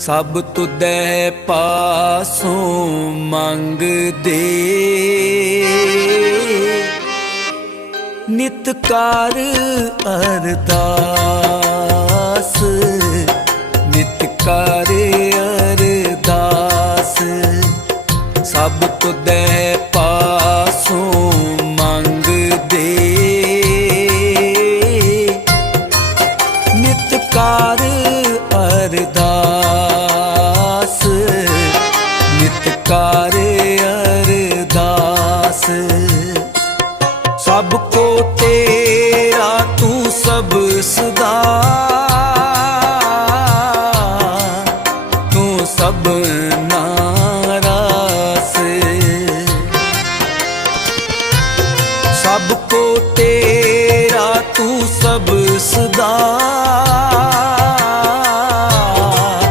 ਸਭ ਤੁਦੈ ਪਾਸੋਂ ਮੰਗਦੇ। ਨਿਤ ਅਰਦਾਸ ਨਿਤ ਅਰਦਾਸ। ਸਭ ਤੁਦੈ ਪਾਸੋਂ ਮੰਗਦੇ। ਨਿਤ ਅਰਦਾਸ, ਨਿਤਕਾਰੇ ਅਰਦਾਸ। ਸਭ ਕੋ ਤੇਰਾ ਤੂੰ ਸਭ ਸਦਾ। ਤੂੰ ਸਭ ਨਾਰਾਸ। ਸਭ ਕੋ ਤੇਰਾ ਤੂੰ ਸਭ ਸਦਾ।